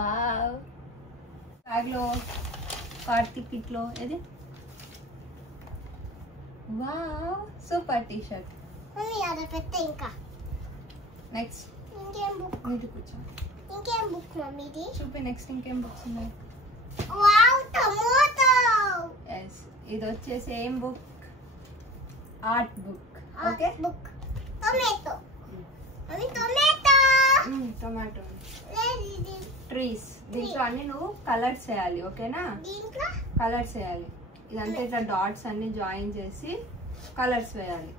Wow బ్యాగ్లో కార్తీక్ కిట్లో ఇది wow super T shirt అది పెట్ట ఇంకా నెక్స్ట్ ఇంకేం బుక్ ఇది కూర్చో ఇంకేం బుక్ మమ్మీ ఇది చూపి నెక్స్ట్ ఇంకేం బుక్స్ ఉన్నాయి వావ్ టమాటో ఎస్ ఇది వచ్చేసి ఏం book art book okay book tomato mummy tomato tomato లేదు ఇది ట్రీస్ దీంట్లో అన్ని నువ్వు కలర్స్ చేయాలి ఓకేనా దీంట్లో కలర్స్ వేయాలి ఇదంతా ఇట్లా డాట్స్ అన్ని జాయిన్ చేసి కలర్స్ వేయాలి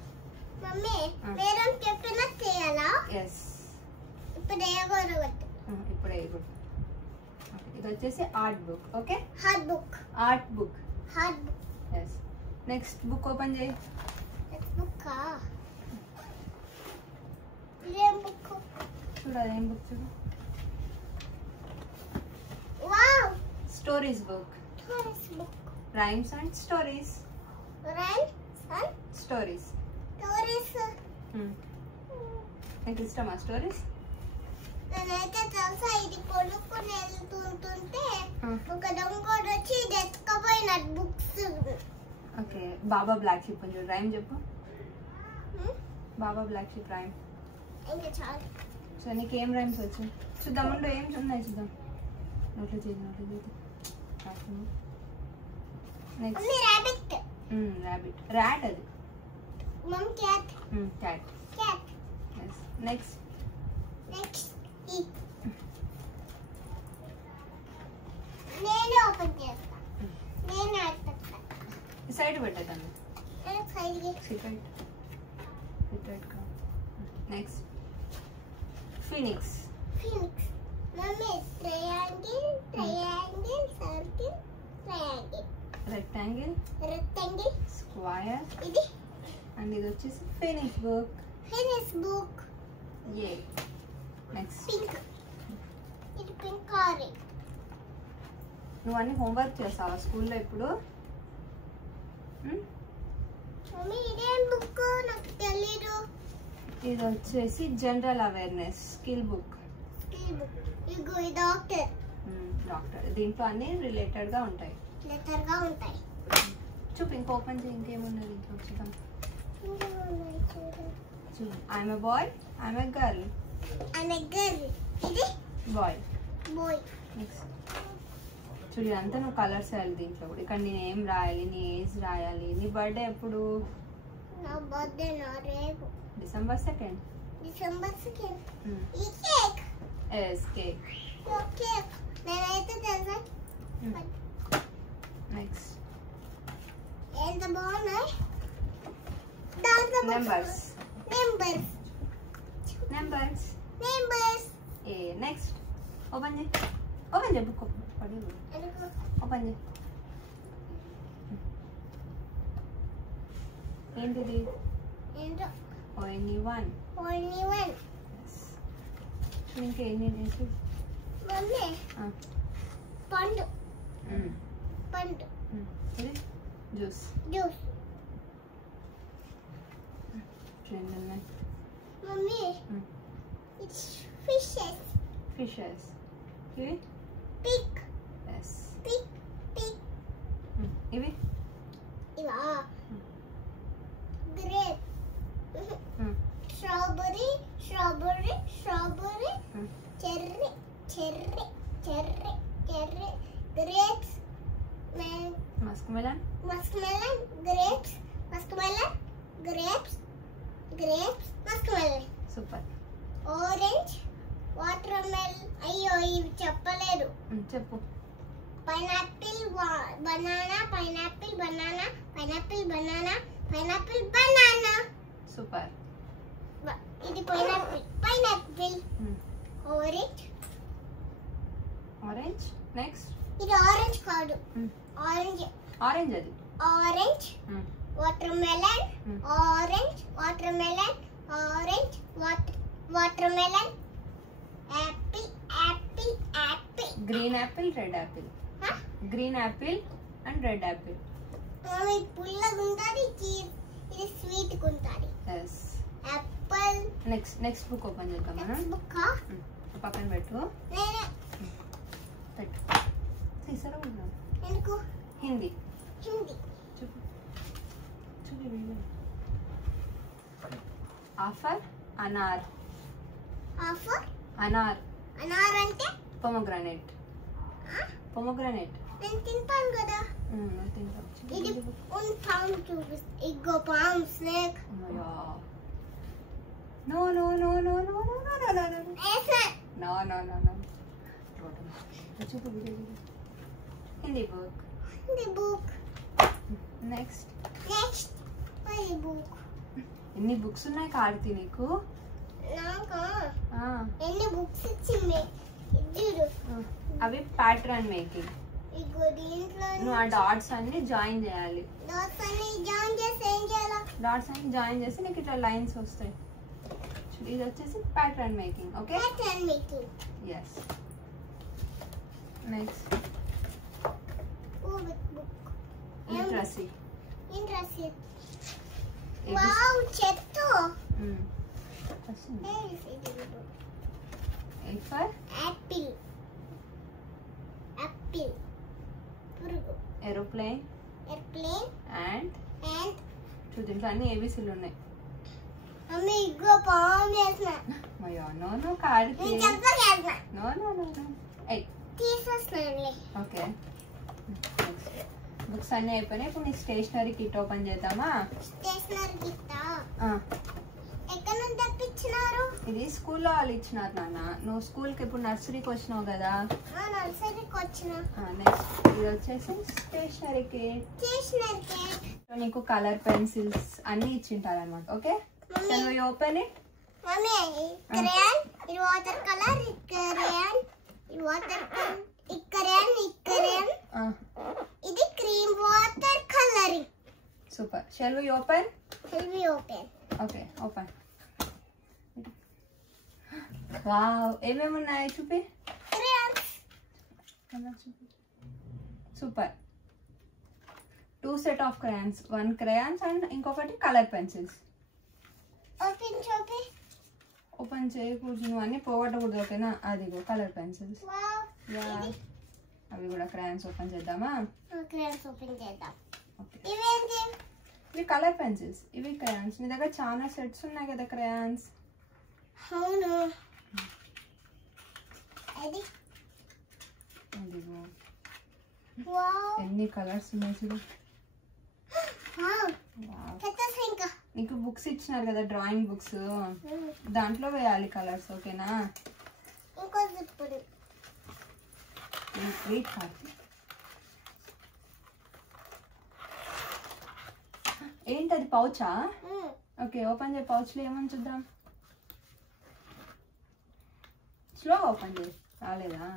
మమ్మీ మేడం చెప్పినా చేయాలా ఎస్ ఇప్పుడు ఏగొరగొట్టు ఇప్పుడు వేయకూడదు ఇది వచ్చేసి art book okay hard book art book hard book yes next book open చేయి బుక్ ఇదేం బుక్ చూడాలి ఏం బుక్ చూడు wow stories book stories book rhymes and stories rhymes and stories stories నీకు ఇష్టమా స్టోరీస్ నేనైతే తెలుసా ఇది కొనుక్కొని వెళ్తుంటే ఒక దొంగోడు వచ్చి ఇది ఎత్తుకపోయినాడు బుక్స్ ఓకే బాబా బ్లాక్ షిప్ అని చూడు రైమ్ చెప్పు బాబా బ్లాక్ షిప్ రైమ్ ఇంకా చాలు సో నీకు ఏం రైమ్స్ వచ్చు చూద్దాం ఉండు ఏం ఉన్నాయి చూద్దాం నోట్లో చేసి నెక్స్ట్ రాబిట్ ర్యాబిట్ ర్యాట్ అది mum cat cat cat next next నేను ఓపెన్ చేస్తా నేను ఆడతా సైడ్ పెట్టేదాన్ని నేను సైడ్కి secret next phoenix phoenix mummy triangle triangle circle triangle rectangle rectangle square ఇది అండ్ ఇది వచ్చేసి ఫినిక్స్ బుక్ ఫినిక్స్ బుక్ ఏ నెక్స్ట్ పింక్ ఇది పింక్ కారీ నువ్వు అన్ని హోంవర్క్ చేస్తావా స్కూల్లో ఇప్పుడు మమ్మీ ఇదేం బుక్ నాకు తెలీదు ఇది వచ్చేసి general awareness skill book skill book ఇగో ఈ డాక్టర్ డాక్టర్ దీంట్లో అన్ని రిలేటెడ్ గా ఉంటాయి లెటర్ గా ఉంటాయి చూపు ఇంకా ఓపెన్ చేయి ఇంకేమున్నది ఇంట్లో చూద్దాం చూడు చూడు I'm a boy I'm a girl I'm a girl ఇది బాయ్ బాయ్ నెక్స్ట్ చూడు ఇదంతా నువ్వు కలర్స్ వేయాలి దీంట్లో కూడా ఇక్కడ నేను ఏం రాయాలి నీ ఏజ్ రాయాలి నీ బర్త్డే ఎప్పుడు నా బర్త్డే నా రేపు December 2nd డిసెంబర్ 2nd ఈ కేక్ yes cake కేక్ నేనైతే తెలుసా next ఎంత బాగున్నాయి దాంట్లో numbers నెంబర్స్ numbers నెంబర్స్ ఏ next open చేయి book open చేయి ఏంటిది ఏంటో only one ఇంకా ఎన్ని డేస్ మమ్మీ పండు పండు ఇది జ్యూస్ జ్యూస్ రెండు ఉన్నాయి మమ్మీ ఇట్స్ ఫిషెస్ ఫిషెస్ ఇవి పిక్ ఎస్ పిక్ పిక్ ఇవి ఇవా grape strawberry strawberry strawberry cherry cherry cherry cherry grapes musk melon muskmelon grapes muskmelon grapes grapes muskmelon super orange water melon అయ్యో ఇవి చెప్పలేదు చెప్పు pineapple banana pineapple banana pineapple banana pineapple banana super ఇది pineapple pineapple orange orange next ఇది orange కాదు orange orange అది orange water melon orange water melon orange water melon Apple apple apple green apple red apple green apple and red apple ఇది పుల్లగా ఉంటుంది ఇది sweet గా ఉంటుంది yes apple next book open చేద్దాం మనం బుక్ పక్కన పెట్టు నేను పెట్టు తీసారా ఉన్నాను ఎందుకు హిందీ హిందీ చూపు చూపు ఆఫర్ అనార్ ఆఫర్ అనార్ అనార్ అంటే పొమోగ్రానేట్ పొమోగ్రానేట్ నేను తింటాను కదా ఇది పామ్ చూపిస్తా ఇగో palm snake no no no no no no no no no no no no no no చూపు హిందీ బుక్ నెక్స్ట్ మరి బుక్ ఎన్ని బుక్స్ ఉన్నాయి కార్తీ నీకు నాకు ఎన్ని బుక్స్ ఇచ్చింది చూడు అవి ప్యాటర్న్ మేకింగ్ ఇగో దీంట్లో నువ్వు ఆ డాట్స్ అన్ని జాయిన్ చేయాలి డాట్స్ అన్ని జాయిన్ చేసి ఏం చేయాలి డాట్స్ అన్ని జాయిన్ చేసి నీకు ఇట్లా లైన్స్ వస్తాయి ఇది వచ్చేసి pattern making okay pattern making yes next book interesting wow చెట్టు A for యాపిల్ పురుగు aeroplane ఎయిర్ప్లేన్ and అండ్ చూడండి అన్ని ఏబీసీలు ఉన్నాయి మమ్మీ ఇగో పామ్ చేసిన అయ్యో నో నో కార్తీ నేను చెప్పగలను నో నో నో నో ఏయ్ తీసేస్తానులే ఓకే బుక్స్ అన్నీ అయిపోయినాయి ఇప్పుడు నీ స్టేషనరీ కిట్ ఓపెన్ చేద్దామా స్టేషనరీ గిఫ్ట్ ఎక్కడ నుంచి తెప్పించినారు ఇది స్కూల్లో వాళ్ళు ఇచ్చినారు నాన్న నువ్వు స్కూల్కి ఇప్పుడు నర్సరీకి వచ్చినావు కదా నర్సరీకి వచ్చిన నెక్స్ట్ ఇది వచ్చేసి స్టేషనరీ కిట్ నీకు కలర్ పెన్సిల్స్ అన్ని ఇచ్చింటారు అనమాట okay open it mummy crayon ఇది వాటర్ కలర్ క్రేయాన్ ఇది వాటర్ క్రేయాన్ ఇది cream water colouring super shall we open okay open wow ఏమేమి ఉన్నాయి చూపి చూపి super 2 set of crayons 1 crayons and ఇంకొకటి కలర్ పెన్సిల్స్ ఓపెన్ చేయకూడదు నువ్వు అన్ని పోగొట్టకూడదు ఓకేనా అదిగో కలర్ పెన్సిల్స్ అవి కూడా క్రయాన్స్ ఓపెన్ చేద్దామా ఇవి కలర్ పెన్సిల్స్ ఇవి క్రయాన్స్ నీ దగ్గర చాలా సెట్స్ ఉన్నాయి కదా క్రయాన్స్ అవును ఎన్ని కలర్స్ ఉన్నాయి చూడు నీకు బుక్స్ ఇచ్చినారు కదా డ్రాయింగ్ బుక్స్ దాంట్లో వేయాలి కలర్స్ ఓకేనా ఏంటి అది పౌచా ఓకే ఓపెన్ చేయి పౌచ్లో ఏమని చూద్దాం స్లో ఓపెన్ చేయి రాలేదా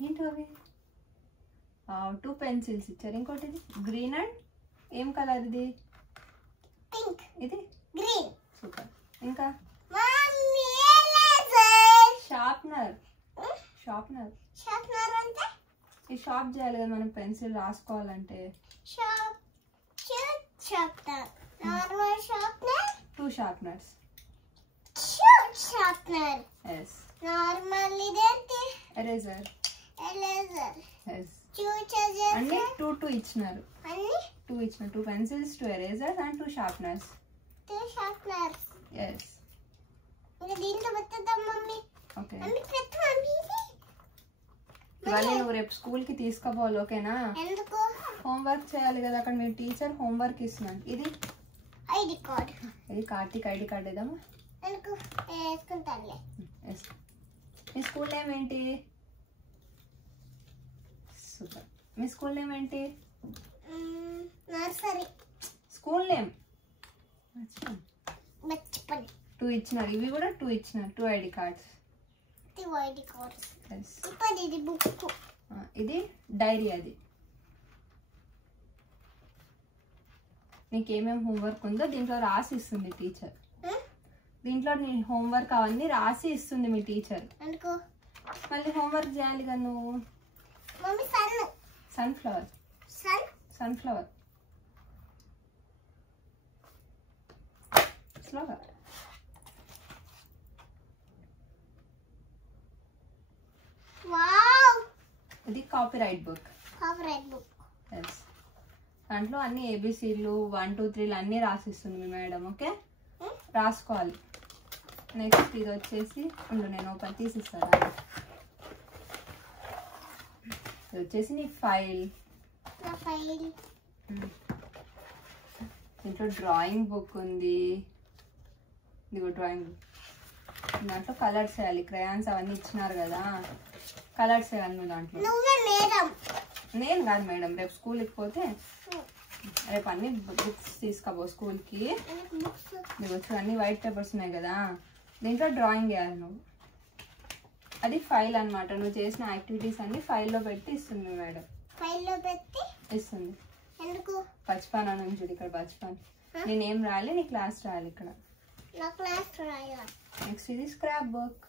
ఏంటి అవి 2 పెన్సిల్స్ ఇచ్చారు ఇంకోటి ఇది గ్రీన్ అండ్ ఏం కలర్ ఇది పింక్ ఇది గ్రీన్ సూపర్ ఇంకా షార్ప్నర్ అంటే ఈ షార్ప్ చేయాలి కదా మనం పెన్సిల్ రాసుకోవాలంటే normal sharpener 2 sharpeners sharpener yes normal ఇదేంటి ఎరేజర్ yes అన్ని 2 ఇచ్చినారు అన్ని 2 ఇచ్చినారు 2 pencils 2 erasers and 2 sharpeners yes ఇంకా దీంట్లో పెట్టేద్దాం మమ్మీ ఓకే మమ్మీ పెట్టు మమ్మీ ఇవన్నీ నువ్వు రేపు స్కూల్కి తీసుకోపోవాలి ఓకేనా ఎందుకు హోంవర్క్ చేయాలి కదా అక్కడ మీ టీచర్ హోంవర్క్ ఇస్తున్నాను ఇది ఐడి కార్డ్ ఇది కార్తీక్ ఐడి కార్డ్ ఏదమ్మా ఎందుకు వేసుకుంటానులే ఎస్ మీ స్కూల్ నేమ్ ఏంటి సూపర్ మీ స్కూల్ నేమ్ ఏంటి నర్సరీ స్కూల్ నేమ్ మర్చిపోయి 2 ఇచ్చినారు ఇవి కూడా 2 ఇచ్చినారు 2 ఐడి కార్డ్స్ ఐడి కార్డ్స్ ఇప్పుడు ఇది బుక్ ఇది డైరీ అది నీకు ఏమేమి హోంవర్క్ ఉందో దీంట్లో రాసి ఇస్తుంది టీచర్ దీంట్లో నీ హోంవర్క్ అవన్నీ రాసి ఇస్తుంది మీ టీచర్ ఎందుకు మళ్ళీ హోంవర్క్ చేయాలి కదా నువ్వు మమ్మీ సన్ఫ్లవర్ స్లోగా ఇది కాపీరైట్ బుక్. ఎస్, దాంట్లో అన్ని ఏబిసిలు 1 2 3 అన్నీ రాసిస్తుంది మీ మేడం. ఓకే, రాసుకోవాలి. నెక్స్ట్ ఇది వచ్చేసి నేను ఓపెన్ తీసిస్తాను. ఇది వచ్చేసి నీ ఫైల్. దీంట్లో డ్రాయింగ్ బుక్ ఉంది. ఇదిగో డ్రాయింగ్ బుక్. దాంట్లో కలర్స్ వేయాలి. క్రయాన్స్ అవన్నీ ఇచ్చినారు కదా, కలర్స్ వేయాలి నువ్వు దాంట్లో. నేను కాదు మేడం, రేపు స్కూల్కి పోతే రేపు అన్ని బుక్స్ తీసుకోబో స్కూల్కి. నీకు వచ్చి అన్ని వైట్ పేపర్స్ ఉన్నాయి కదా, దీంట్లో డ్రాయింగ్ వేయాలి నువ్వు. అది ఫైల్ అనమాట. నువ్వు చేసిన యాక్టివిటీస్ అన్ని ఫైల్లో పెట్టి ఇస్తుంది మేడం. ఇస్తుంది. బచ్పన్ అని ఉంది ఇక్కడ. బచ్పన్ నేనేం రాయాలి, నీ క్లాస్ రాయాలి ఇక్కడ. నెక్స్ట్ ఇది స్క్రాప్ బుక్.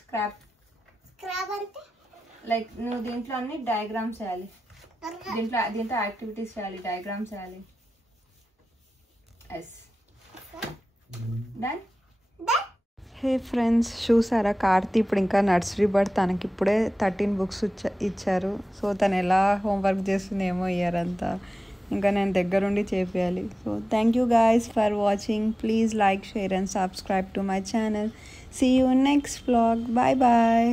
స్క్రాప్ లైక్ నువ్వు దీంట్లో అన్ని డయాగ్రామ్స్ వేయాలి. దీంట్లో యాక్టివిటీస్ చేయాలి, డయాగ్రామ్స్ చేయాలి. Yes, done. హే ఫ్రెండ్స్, చూసారా కార్తీ ఇప్పుడు ఇంకా నర్సరీ బర్డ్, తనకి ఇప్పుడే 13 బుక్స్ ఇచ్చారు. సో తను ఎలా హోంవర్క్ చేస్తుందేమో ఇయర్ అంతా, ఇంకా నేను దగ్గరుండి చేపియాలి. So thank you guys for watching. Please like, share and subscribe to my channel. See you in next vlog. Bye bye.